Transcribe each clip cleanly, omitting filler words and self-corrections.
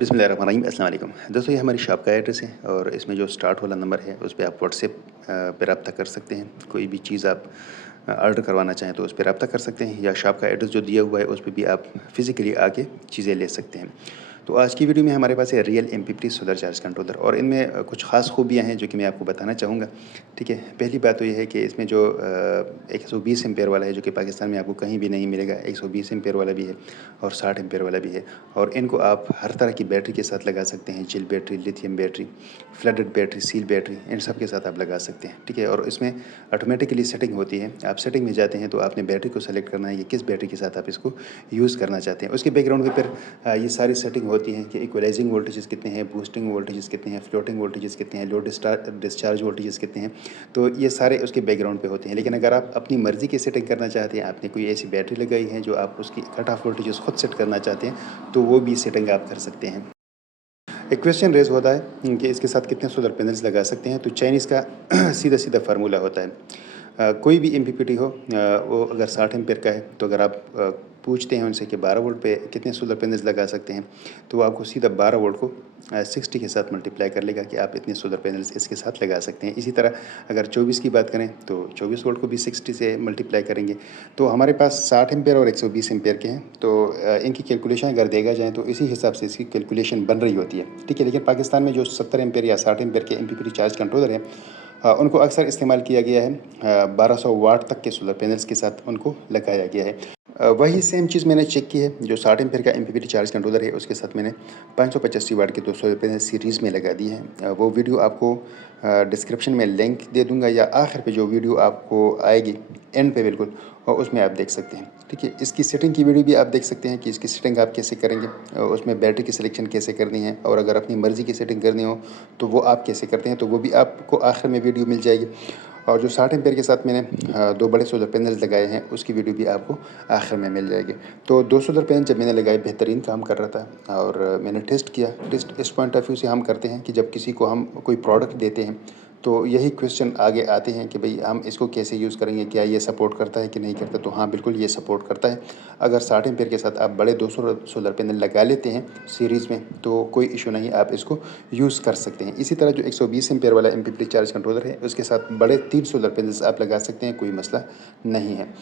बिस्मिल्लाहिर्रहमानिर्रहीम अस्सलाम वालेकुम। दोस्तों, ये हमारी शॉप का एड्रेस है और इसमें जो स्टार्ट वाला नंबर है उस पे आप व्हाट्सएप पे रब्ता कर सकते हैं। कोई भी चीज़ आप ऑर्डर करवाना चाहें तो उस पे रब्ता कर सकते हैं, या शॉप का एड्रेस जो दिया हुआ है उस पे भी आप फ़िज़िकली आके चीज़ें ले सकते हैं। तो आज की वीडियो में हमारे पास है real MPP solar charge controller, और इनमें कुछ ख़ास खूबियाँ हैं जो कि मैं आपको बताना चाहूँगा। ठीक है, पहली बात तो ये है कि इसमें जो 120 एम्पेयर वाला है जो कि पाकिस्तान में आपको कहीं भी नहीं मिलेगा। 120 एम्पेयर वाला भी है और 60 एम्पेयर वाला भी है, और इनको आप हर तरह की बैटरी के साथ लगा सकते हैं। Gel battery, lithium battery, flooded battery, seal battery, इन सब के साथ आप लगा सकते हैं। ठीक है, और इसमें ऑटोमेटिकली सेटिंग होती है। आप सेटिंग में जाते हैं तो आपने बैटरी को सेलेक्ट करना है कि किस बैटरी के साथ आप इसको यूज़ करना चाहते हैं। उसके बैकग्राउंड में फिर ये सारी सेटिंग होती हैं कि इक्वलाइजिंग वोल्टेजेस कितने हैं, बूस्टिंग वोल्टेजेस कितने हैं, फ्लोटिंग वोल्टेजेस कितने हैं, लो डिस्चार्ज वोल्टेजेस कितने हैं। तो ये सारे उसके बैकग्राउंड पे होते हैं। लेकिन अगर आप अपनी मर्ज़ी की सेटिंग करना चाहते हैं, आपने कोई ऐसी बैटरी लगाई है जो आप उसकी कट ऑफ वोल्टेजेस खुद सेट करना चाहते हैं, तो वो भी सेटिंग आप कर सकते हैं। एक क्वेश्चन रेज़ होता है कि इसके साथ कितने सोलर पैनल्स लगा सकते हैं। तो चाइनीज़ का सीधा-सीधा फार्मूला होता है। कोई भी एमपीपीटी हो, वो अगर 60 एम्पीयर का है, तो अगर आप पूछते हैं उनसे कि 12 वोल्ट पे कितने सोलर पैनल्स लगा सकते हैं, तो वो आपको सीधा 12 वोल्ट को 60 के साथ मल्टीप्लाई कर लेगा कि आप इतने सोलर पैनल्स इसके साथ लगा सकते हैं। इसी तरह अगर 24 की बात करें तो 24 वोल्ट को भी 60 से मल्टीप्लाई करेंगे। तो हमारे पास 60 एम्पीयर और 120 एम्पीयर के हैं, तो इनकी कैलकुलेशन अगर देखा जाए तो इसी हिसाब से इसकी कैलकुलेशन बन रही होती है। ठीक है, लेकिन पाकिस्तान में जो 70 एम्पीयर या 60 एम्पीयर के एमपीपीटी चार्ज कंट्रोलर हैं, उनको अक्सर इस्तेमाल किया गया है। 1200 वाट तक के सोलर पैनल्स के साथ उनको लगाया गया है। वही सेम चीज़ मैंने चेक की है। जो 60 एम्पीयर का एमपीपीटी चार्ज कंट्रोलर है उसके साथ मैंने 585 वाट के 2 सोलर पैनल सीरीज़ में लगा दिए हैं। वो वीडियो आपको डिस्क्रिप्शन में लिंक दे दूंगा, या आखिर पे जो वीडियो आपको आएगी एंड पे बिल्कुल, और उसमें आप देख सकते हैं। ठीक है, इसकी सेटिंग की वीडियो भी आप देख सकते हैं कि इसकी सेटिंग आप कैसे करेंगे, उसमें बैटरी की सिलेक्शन कैसे करनी है, और अगर अपनी मर्ज़ी की सेटिंग करनी हो तो वो आप कैसे करते हैं, तो वो भी आपको आखिर में वीडियो मिल जाएगी। और जो 60 एम्पीयर के साथ मैंने 2 बड़े सोलर पैनल्स लगाए हैं उसकी वीडियो भी आपको आखिर में मिल जाएगी। तो 2 सोलर पैनल जब मैंने लगाए बेहतरीन काम कर रहा था, और मैंने टेस्ट किया। टेस्ट इस पॉइंट ऑफ व्यू से हम करते हैं कि जब किसी को हम कोई प्रोडक्ट देते हैं तो यही क्वेश्चन आगे आते हैं कि भई हम इसको कैसे यूज़ करेंगे, क्या ये सपोर्ट करता है कि नहीं करता। तो हाँ, बिल्कुल ये सपोर्ट करता है। अगर 60 एम्पीयर के साथ आप बड़े 2 सोलर पैनल लगा लेते हैं सीरीज़ में तो कोई इशू नहीं, आप इसको यूज़ कर सकते हैं। इसी तरह जो 120 एम्पीयर वाला एमपीपीटी चार्ज कंट्रोलर है उसके साथ बड़े 3 सोलर पैनल्स आप लगा सकते हैं, कोई मसला नहीं है।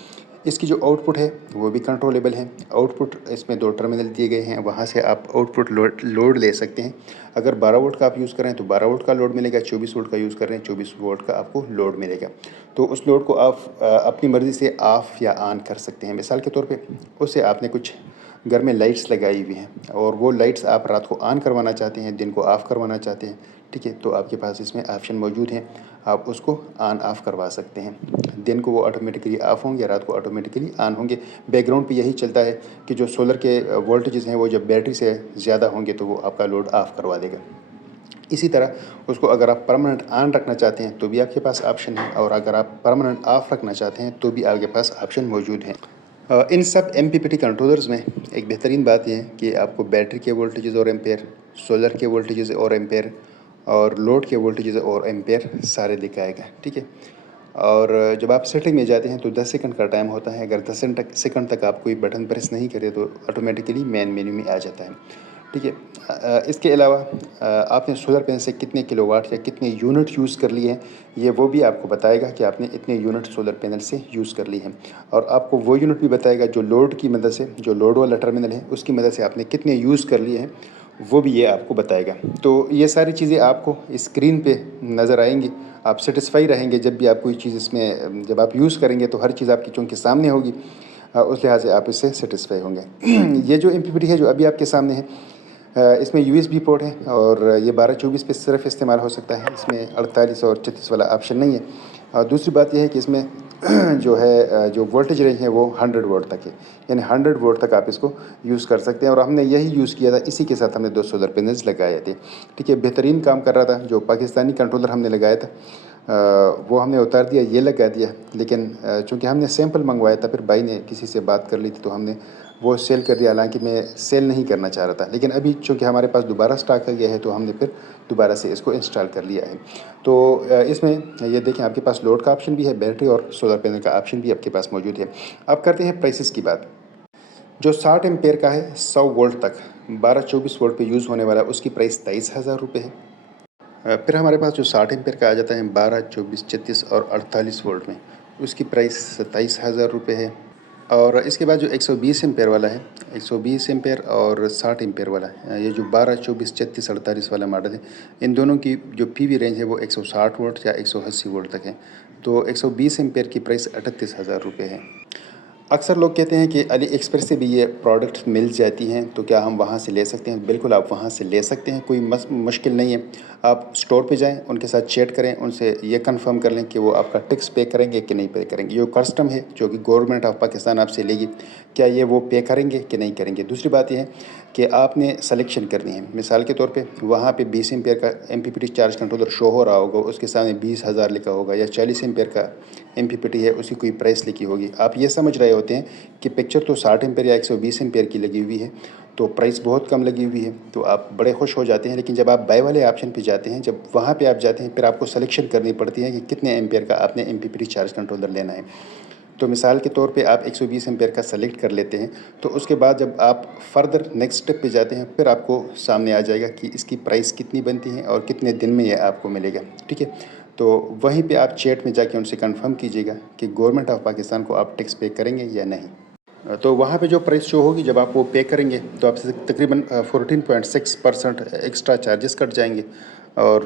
इसकी जो आउटपुट है वो भी कंट्रोलेबल है। आउटपुट इसमें 2 टर्मिनल दिए गए हैं, वहाँ से आप आउटपुट लोड ले सकते हैं। अगर 12 वोल्ट का आप यूज़ कर रहे हैं तो 12 वोल्ट का लोड मिलेगा, 24 वोल्ट का यूज़ कर रहे हैं 24 वोल्ट का आपको लोड मिलेगा। तो उस लोड को आप अपनी मर्ज़ी से ऑफ़ या ऑन कर सकते हैं। मिसाल के तौर पे उससे आपने कुछ घर में लाइट्स लगाई हुई हैं, और वो लाइट्स आप रात को ऑन करवाना चाहते हैं, दिन को ऑफ़ करवाना चाहते हैं। ठीक है, तो आपके पास इसमें ऑप्शन मौजूद हैं, आप उसको ऑन ऑफ़ करवा सकते हैं। दिन को वो ऑटोमेटिकली ऑफ़ होंगे, रात को ऑटोमेटिकली ऑन होंगे। बैकग्राउंड पे यही चलता है कि जो सोलर के वोल्टेजेस हैं वो जब बैटरी से ज़्यादा होंगे तो वो आपका लोड ऑफ़ करवा देगा। इसी तरह उसको अगर आप परमानेंट ऑन रखना चाहते हैं तो भी आपके पास ऑप्शन है, और अगर आप परमानेंट ऑफ़ रखना चाहते हैं तो भी आपके पास ऑप्शन मौजूद हैं। इन सब एमपीपीटी कंट्रोलर्स में एक बेहतरीन बात यह है कि आपको बैटरी के वोल्टेजेस और एम्पेयर, सोलर के वोल्टेजेस और एम्पेयर, और लोड के वोल्टेजेस और एम्पेयर सारे दिखाएगा। ठीक है, और जब आप सेटिंग में जाते हैं तो 10 सेकंड का टाइम होता है। अगर 10 सेकंड तक आप कोई बटन प्रेस नहीं करें तो ऑटोमेटिकली मेन मेन्यू में आ जाता है। ठीक है, इसके अलावा आपने सोलर पैनल से कितने किलोवाट या कितने यूनिट यूज़ कर लिए हैं, ये वो भी आपको बताएगा कि आपने इतने यूनिट सोलर पैनल से यूज़ कर ली हैं, और आपको वो यूनिट भी बताएगा जो लोड की मदद से, जो लोड वाला टर्मिनल है उसकी मदद से आपने कितने यूज़ कर लिए हैं, वो भी ये आपको बताएगा। तो ये सारी चीज़ें आपको स्क्रीन पे नज़र आएंगी। आप सेटिस्फाई रहेंगे जब भी आप कोई चीज़ इसमें जब आप यूज़ करेंगे तो हर चीज़ आपकी चूँकि सामने होगी, उस लिहाज से आप इससे सेटिस्फाई होंगे। ये जो एमपीपीटी है जो अभी आपके सामने है, इसमें यूएसबी पोर्ट है, और ये 12-24 पे सिर्फ इस्तेमाल हो सकता है। इसमें 48 और 36 वाला ऑप्शन नहीं है। और दूसरी बात यह है कि इसमें जो है जो वोल्टेज रेंज है वो 100 वोल्ट तक है, यानी 100 वोल्ट तक आप इसको यूज़ कर सकते हैं। और हमने यही यूज़ किया था, इसी के साथ हमने 2 सोलर पैनल्स लगाए थे। ठीक है, बेहतरीन काम कर रहा था। जो पाकिस्तानी कंट्रोलर हमने लगाया था वो हमने उतार दिया, ये लगा दिया। लेकिन चूँकि हमने सैंपल मंगवाया था, फिर भाई ने किसी से बात कर ली थी तो हमने वो सेल कर दिया। हालांकि मैं सेल नहीं करना चाह रहा था, लेकिन अभी चूँकि हमारे पास दोबारा स्टॉक आ गया है तो हमने फिर दोबारा से इसको इंस्टॉल कर लिया है। तो इसमें ये देखें, आपके पास लोड का ऑप्शन भी है, बैटरी और सोलर पैनल का ऑप्शन भी आपके पास मौजूद है। अब करते हैं प्राइसेस की बात। जो 60 एम्पेयर का है 100 वोल्ट तक 12-24 वोल्ट पे यूज़ होने वाला उसकी प्राइस 23,000 रुपये है। फिर हमारे पास जो 60 एम्पीयर का आ जाता है 12, 24, 36 और 48 वोल्ट में, उसकी प्राइस 27,000 रुपये है। और इसके बाद जो 120 एम्पीयर वाला है, 120 एम्पीयर और 60 एम्पीयर वाला ये जो 12, 24, 36, 48 वाला मॉडल है, इन दोनों की जो पीवी रेंज है वो 160 वोल्ट या 180 वोल्ट तक है। तो 120 एम्पीयर की प्राइस 38,000 रुपये है। अक्सर लोग कहते हैं कि अली एक्सप्रेस से भी ये प्रोडक्ट मिल जाती हैं, तो क्या हम वहाँ से ले सकते हैं? बिल्कुल आप वहाँ से ले सकते हैं, कोई मुश्किल नहीं है। आप स्टोर पे जाएं, उनके साथ चैट करें, उनसे ये कंफर्म कर लें कि वो आपका टैक्स पे करेंगे कि नहीं पे करेंगे। जो कस्टम है जो कि गवर्नमेंट ऑफ पाकिस्तान आपसे लेगी, क्या ये वो पे करेंगे कि नहीं करेंगे। दूसरी बात यह है कि आपने सलेक्शन करनी है। मिसाल के तौर पे वहाँ पे 20 एम्पीयर का एमपीपीटी चार्ज कंट्रोलर शो हो रहा होगा, उसके सामने 20,000 लिखा होगा, या 40 एम्पीयर का एमपीपीटी है उसकी कोई प्राइस लिखी होगी। आप ये समझ रहे होते हैं कि पिक्चर तो 60 एम्पीयर या 120 एम्पीयर की लगी हुई है, तो प्राइस बहुत कम लगी हुई है, तो आप बड़े खुश हो जाते हैं। लेकिन जब आप बाय वाले ऑप्शन पे जाते हैं, जब वहाँ पे आप जाते हैं, फिर आपको सलेक्शन करनी पड़ती है कि कितने एम्पीयर का आपने एमपीपीटी चार्ज कंट्रोलर लेना है। तो मिसाल के तौर पे आप 120 एम्पीयर का सेलेक्ट कर लेते हैं, तो उसके बाद जब आप फर्दर नेक्स्ट स्टेप पे जाते हैं, फिर आपको सामने आ जाएगा कि इसकी प्राइस कितनी बनती है और कितने दिन में ये आपको मिलेगा। ठीक है, तो वहीं पे आप चैट में जाके उनसे कंफर्म कीजिएगा कि गवर्नमेंट ऑफ पाकिस्तान को आप टैक्स पे करेंगे या नहीं। तो वहाँ पे जो प्राइस शो होगी, जब आप वो पे करेंगे तो आपसे तकरीबन 14.6% एक्स्ट्रा चार्जेस कट जाएंगे, और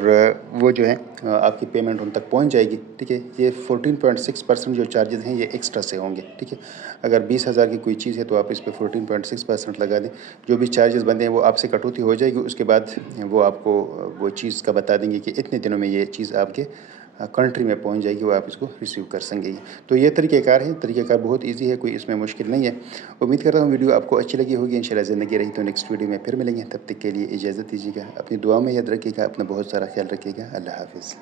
वो जो है आपकी पेमेंट उन तक पहुंच जाएगी। ठीक है, ये 14.6% जो चार्जेस हैं ये एक्स्ट्रा से होंगे। ठीक है, अगर 20,000 की कोई चीज़ है तो आप इस पे 14.6% लगा दें, जो भी चार्जेस बनते हैं वो आपसे कटौती हो जाएगी। उसके बाद वो आपको वो चीज़ का बता देंगे कि इतने दिनों में ये चीज़ आपके कंट्री में पहुंच जाएगी, वो आप इसको रिसीव कर सकेंगे। तो ये तरीक़ेकार है, तरीक़ेकार बहुत ईजी है, कोई इसमें मुश्किल नहीं है। उम्मीद करता हूँ वीडियो आपको अच्छी लगी होगी। इंशाल्लाह ज़िंदगी रही तो नेक्स्ट वीडियो में फिर मिलेंगे, तब तक के लिए इजाज़त दीजिएगा। अपनी दुआ में याद रखिएगा, अपना बहुत सारा ख्याल रखिएगा। अल्लाह हाफ़िज़।